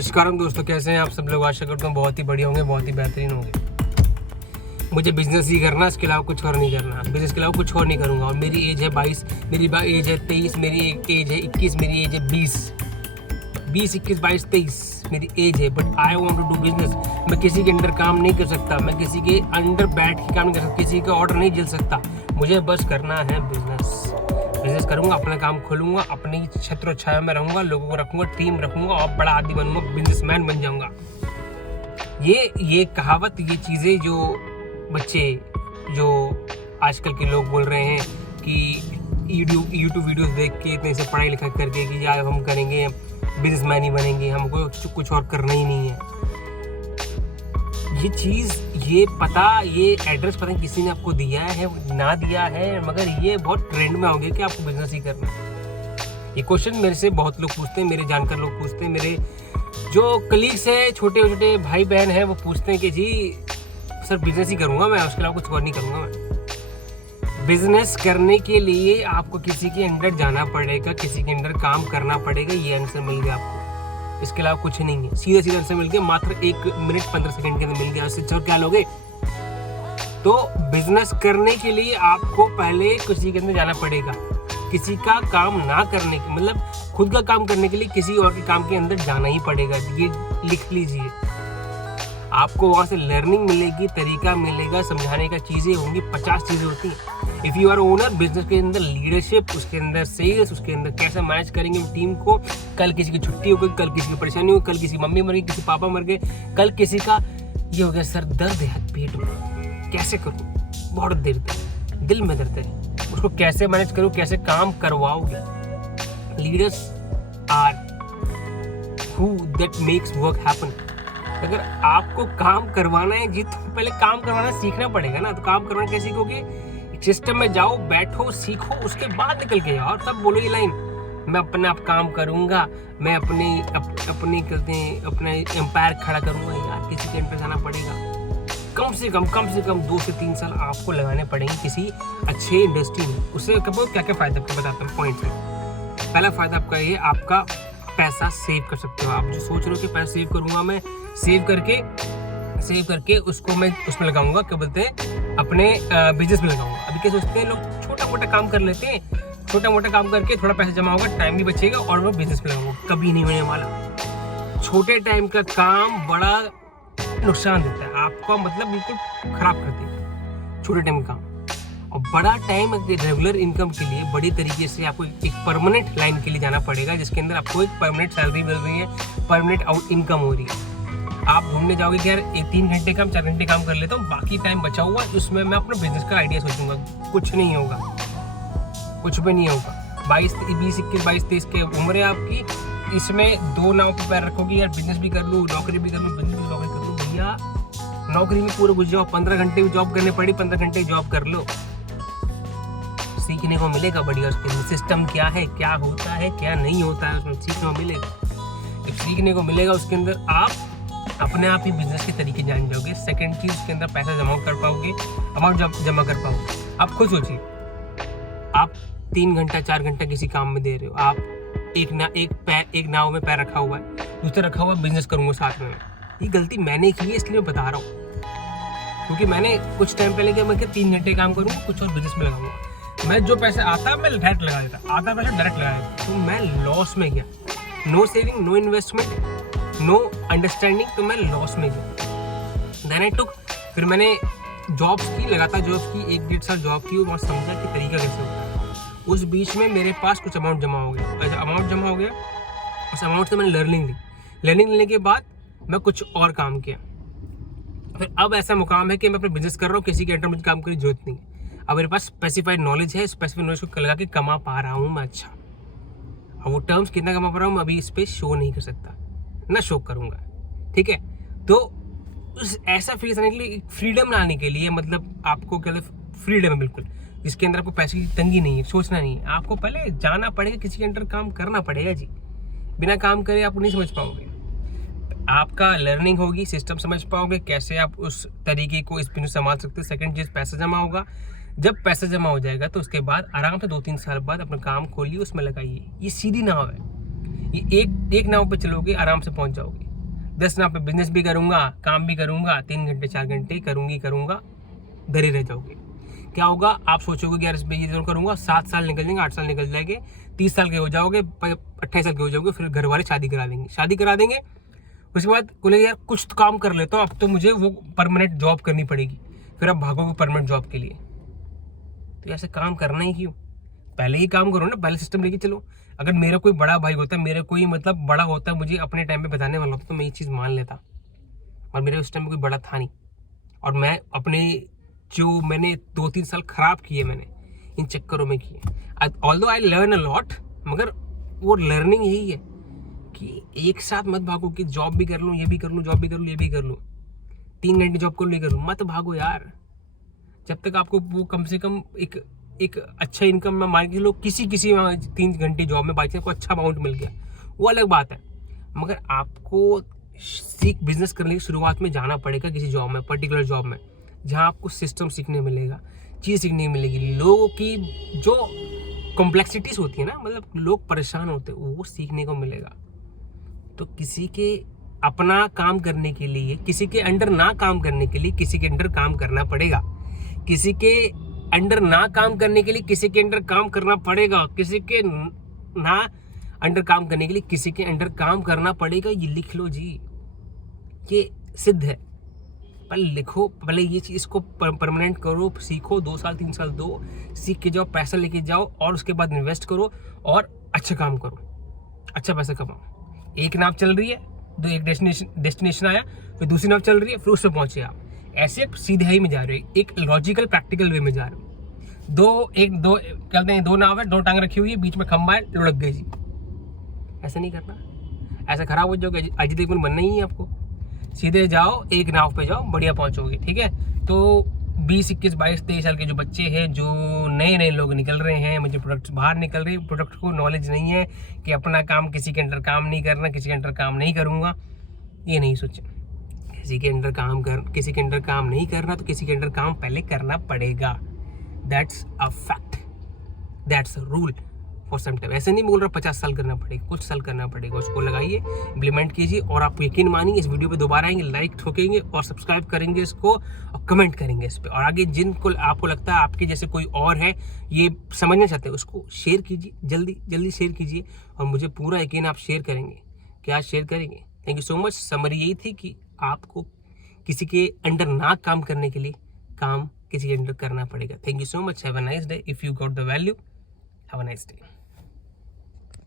नमस्कार दोस्तों, कैसे हैं आप सब लोग। आशा करता हूँ बहुत ही बढ़िया होंगे, बहुत ही बेहतरीन होंगे। मुझे बिजनेस ही करना, इसके अलावा कुछ और नहीं करना। बिजनेस के अलावा कुछ और नहीं करूँगा। और मेरी एज है 22, मेरी एज है 23, मेरी एज है 21, मेरी एज है 20, 21, 22, 23 मेरी एज है। But I want to do business. मैं किसी के अंडर काम नहीं कर सकता, मैं किसी के अंडर बैठ के काम नहीं कर सकता, किसी का ऑर्डर नहीं झेल सकता। मुझे बस करना है बिजनेस करूंगा, अपना काम खोलूंगा, अपनी छत्र छाया में रहूंगा, लोगों को रखूंगा, टीम रखूंगा और बड़ा आदमी बनूंगा, बिजनेसमैन बन जाऊंगा। ये कहावत, ये चीज़ें जो बच्चे, जो आजकल के लोग बोल रहे हैं कि यूट्यूब वीडियोस देख के इतने से पढ़ाई लिखाई करके कि यार हम करेंगे बिजनेसमैन ही बनेंगे, हमको कुछ और करना ही नहीं है। ये चीज़, ये एड्रेस पता नहीं किसी ने आपको दिया है ना दिया है, मगर ये बहुत ट्रेंड में हो गया कि आपको बिजनेस ही करना है। ये क्वेश्चन मेरे से बहुत लोग पूछते हैं, मेरे जानकार लोग पूछते हैं, मेरे जो कलीग्स हैं, छोटे छोटे भाई बहन हैं, वो पूछते हैं कि जी सर बिजनेस ही करूँगा मैं, उसके अलावा कुछ और नहीं करूँगा मैं। बिजनेस करने के लिए आपको किसी के अंडर जाना पड़ेगा, किसी के अंडर काम करना पड़ेगा। ये आंसर मिल गया आपको, इसके अलावा कुछ नहीं है। सीधा आंसर मिल गया, मात्र 1 मिनट 15 सेकंड के अंदर मिल गया। इससे क्या लोगे? तो बिजनेस करने के लिए आपको पहले किसी के अंदर जाना पड़ेगा। किसी का काम ना करने के मतलब खुद का काम करने के लिए किसी और के काम के अंदर जाना ही पड़ेगा। ये लिख लीजिए। आपको वहाँ से लर्निंग मिलेगी, तरीका मिलेगा, समझाने का चीज़ें होंगी, 50 चीज़ें होती हैं। If you are owner, business के अंदर लीडरशिप, उसके अंदर सेल्स, उसके अंदर कैसे मैनेज करेंगे टीम को। कल किसी की छुट्टी हो गई, कल किसी की परेशानी हो, कल किसी की मम्मी मर गई, किसी पापा मर गए, कल किसी का ये हो गया सर दर्द है पेट में, कैसे करूँ, बहुत दर्द है, दिल में दर्द है, उसको कैसे मैनेज करूँ, कैसे काम करवाओगे। Leaders are who that makes work happen. अगर आपको काम करवाना है जी, तो पहले काम करवाना सीखना पड़ेगा ना। तो काम करवाना कैसे सीखोगे? सिस्टम में जाओ, बैठो, सीखो, उसके बाद निकल के जाओ और तब बोलो ये लाइन, मैं अपने आप काम करूंगा, मैं अपने एम्पायर खड़ा करूंगा। यार किसी के अंडर जाना पड़ेगा। कम से कम 2 से 3 साल आपको लगाने पड़ेंगे किसी अच्छे इंडस्ट्री में। उससे क्या क्या फायदा आपको बताता हूँ पॉइंट है। पहला फायदा आपका ये, आपका पैसा सेव कर सकते हो। आप जो सोच रहे हो कि पैसा सेव करूंगा मैं, सेव करके उसको मैं उसमें लगाऊंगा, क्या बोलते हैं, अपने बिजनेस में लगाऊंगा। अभी क्या सोचते हैं लोग, छोटा मोटा काम कर लेते हैं, छोटा मोटा काम करके थोड़ा पैसा जमा होगा, टाइम भी बचेगा और वो बिजनेस में लगाऊंगा। कभी नहीं होने वाला। छोटे टाइम का काम बड़ा नुकसान देता है आपको, मतलब बिल्कुल खराब करती है छोटे टाइम का काम। और बड़ा टाइम रेगुलर इनकम के लिए बड़ी तरीके से आपको एक परमानेंट लाइन के लिए जाना पड़ेगा, जिसके अंदर आपको एक परमानेंट सैलरी मिल रही है, परमानेंट आउट इनकम हो रही है। आप घूमने जाओगे कि यार 3 घंटे काम 4 घंटे काम कर लेता हूँ, बाकी टाइम बचा हुआ उसमें मैं अपना बिजनेस का आइडिया सोचूंगा। कुछ नहीं होगा, कुछ भी नहीं होगा। 20, 21, 22, 23 की उम्र है आपकी, इसमें 2 नाव पे पैर रखोगे। यार बिजनेस भी कर लूँ, नौकरी भी कर लूँ, बिजनेस भी नौकरी कर लूँ। भैया नौकरी में पूरे घुस जाओ, 15 घंटे भी जॉब करने पड़ी, 15 घंटे जॉब कर लो, सीखने को मिलेगा बढ़िया। उसके सिस्टम क्या है, क्या होता है, क्या नहीं होता है, उसमें सीखने को मिलेगा। जब सीखने को मिलेगा उसके अंदर आप अपने आप ही बिजनेस के तरीके जान जाओगे। सेकंड चीज, उसके अंदर पैसा जमा कर पाओगे, अमाउंट जमा कर पाओगे। आप खुद सोचिए, आप 3 घंटा 4 घंटा किसी काम में दे रहे हो, आप एक नाव में पैर रखा हुआ है, दूसरा रखा हुआ बिजनेस करूंगा साथ में। ये गलती मैंने की है, इसलिए मैं बता रहा हूँ, क्योंकि मैंने कुछ टाइम पहले क्या, मैं 3 घंटे काम करूँगा, कुछ और बिजनेस में लगाऊंगा। मैं जो पैसा आता मैं डायरेक्ट लगा देता, आता पैसा डायरेक्ट लगा देता, तो मैं लॉस में गया। No saving, no investment, no understanding, तो मैं लॉस में गया। देन आई टुक, फिर मैंने जॉब्स की, लगातार जॉब्स की, 1-1.5 साल जॉब की, वहाँ समझा कि तरीका कैसे होता है। उस बीच में मेरे पास कुछ अमाउंट जमा हो गया। उस अमाउंट से मैंने लर्निंग लेने के बाद मैं कुछ और काम किया। फिर अब ऐसा मुकाम है कि मैं अपना बिजनेस कर रहा हूँ, किसी के अंडर मुझे काम करने की जरूरत नहीं। अब मेरे पास स्पेसिफाइड नॉलेज है, स्पेसिफाइड नॉलेज को लगा के कमा पा रहा हूँ मैं अच्छा। अब वो टर्म्स कितना कमा पा रहा हूँ मैं अभी इस पर शो नहीं कर सकता, ना शो करूँगा, ठीक है। तो उस ऐसा फील आने के लिए, फ्रीडम लाने के लिए, मतलब आपको क्या फ्रीडम है बिल्कुल, जिसके अंदर आपको पैसे की तंगी नहीं है, सोचना नहीं है। आपको पहले जाना पड़ेगा, किसी के अंडर काम करना पड़ेगा जी। बिना काम करे आप नहीं समझ पाओगे। आपका लर्निंग होगी, सिस्टम समझ पाओगे, कैसे आप उस तरीके को, इस बिजनेस संभाल सकते हो। सेकंड चीज़, पैसा जमा होगा। जब पैसा जमा हो जाएगा तो उसके बाद आराम से 2-3 साल बाद अपना काम खोलिए, उसमें लगाइए। ये सीधी नाव है, ये एक नाव पे चलोगे आराम से पहुंच जाओगे। 10 नाव पे बिजनेस भी करूँगा, काम भी करूँगा, 3 घंटे 4 घंटे करूँगा, घर ही रह जाओगे। क्या होगा, आप सोचोगे कि यार इसमें ये जरूर करूँगा, 7 साल निकल जाएंगे, 8 साल निकल जाएंगे, 30 साल के हो जाओगे, 28 साल के हो जाओगे, फिर घर वाले शादी करा देंगे। उसके बाद बोलेंगे यार कुछ तो काम कर लेता हूँ, अब तो मुझे वो परमानेंट जॉब करनी पड़ेगी, फिर आप भागोगे परमानेंट जॉब के लिए। तो ऐसे काम करना ही क्यों, पहले ही काम करो ना, पहले सिस्टम लेके चलो। अगर मेरा कोई बड़ा भाई होता, मेरा कोई मतलब बड़ा होता, मुझे अपने टाइम पे बताने वाला होता, तो मैं ये चीज़ मान लेता, और मेरे उस टाइम में कोई बड़ा था नहीं। और मैं अपने जो मैंने 2-3 साल खराब किए मैंने इन चक्करों में किए। Although I learn a lot, मगर वो लर्निंग यही है कि एक साथ मत भागो कि जॉब भी कर लूँ, ये भी कर लूँ, जॉब भी कर लूँ, ये भी कर लूँ, 3 घंटे जॉब कर लूँ, ये कर लूँ, मत भागो यार। जब तक आपको वो कम से कम एक अच्छा इनकम में मान के लो, किसी 3 घंटे जॉब में बाई चांस को अच्छा अमाउंट मिल गया, वो अलग बात है। मगर आपको बिजनेस करने की शुरुआत में जाना पड़ेगा किसी जॉब में, पर्टिकुलर जॉब में, जहाँ आपको सिस्टम सीखने मिलेगा, चीज़ सीखने मिलेगी, लोगों की जो कॉम्प्लेक्सिटीज होती है ना, मतलब लोग परेशान होते हैं, वो सीखने को मिलेगा। तो किसी के अपना काम करने के लिए, किसी के अंडर ना काम करने के लिए किसी के अंडर काम करना पड़ेगा, किसी के अंडर ना काम करने के लिए किसी के अंडर काम करना पड़ेगा, किसी के ना अंडर काम करने के लिए किसी के अंडर काम करना पड़ेगा। ये लिख लो जी, ये सिद्ध है। पहले लिखो, पहले ये चीज़ इसको परमानेंट करो, सीखो, 2 साल 3 साल दो, सीख के जाओ, पैसा लेके जाओ, और उसके बाद इन्वेस्ट करो और अच्छा काम करो, अच्छा पैसा कमाओ। एक नाव चल रही है, एक डेस्टिनेशन आया, फिर दूसरी नाव चल रही है, फिर उस पर पहुंचे आप। ऐसे सीधे ही में जा रहे हो, एक लॉजिकल प्रैक्टिकल वे में जा रहे हो। दो कहते हैं 2 नाव है, 2 टांग रखी हुई है, बीच में खंबा है, लुढ़क गई जी। ऐसा नहीं करना, ऐसा खराब हो जाओगे, आज तक बनना ही है आपको। सीधे जाओ, एक नाव पे जाओ, बढ़िया पहुंचोगे, ठीक है। तो 20, 21, 22, 23 साल के जो बच्चे हैं, जो नए लोग निकल रहे हैं, मुझे प्रोडक्ट्स बाहर निकल रहे हैं, प्रोडक्ट को नॉलेज नहीं है कि अपना काम किसी के अंडर काम नहीं करना, किसी के अंडर काम नहीं करूँगा, ये नहीं सोचें। किसी के अंडर काम नहीं करना, तो किसी के अंडर काम पहले करना पड़ेगा। That's a fact, that's a rule for some time. ऐसे नहीं बोल रहा 50 साल करना पड़ेगा, कुछ साल करना पड़ेगा। उसको लगाइए, इम्प्लीमेंट कीजिए, और आप यकीन मानिए इस वीडियो पे दोबारा आएंगे, लाइक ठोकेंगे और सब्सक्राइब करेंगे इसको, और कमेंट करेंगे इस पर। और आगे जिनको आपको लगता है आपके जैसे कोई और है ये समझना चाहते हैं, उसको शेयर कीजिए, जल्दी शेयर कीजिए, और मुझे पूरा यकीन आप शेयर करेंगे। क्या शेयर करेंगे? Thank you so much. Summary यही थी कि आपको किसी के अंडर ना काम करने के लिए काम किसी के अंडर करना पड़ेगा। Thank you so much. Have a nice day. If you got the value, have a nice day.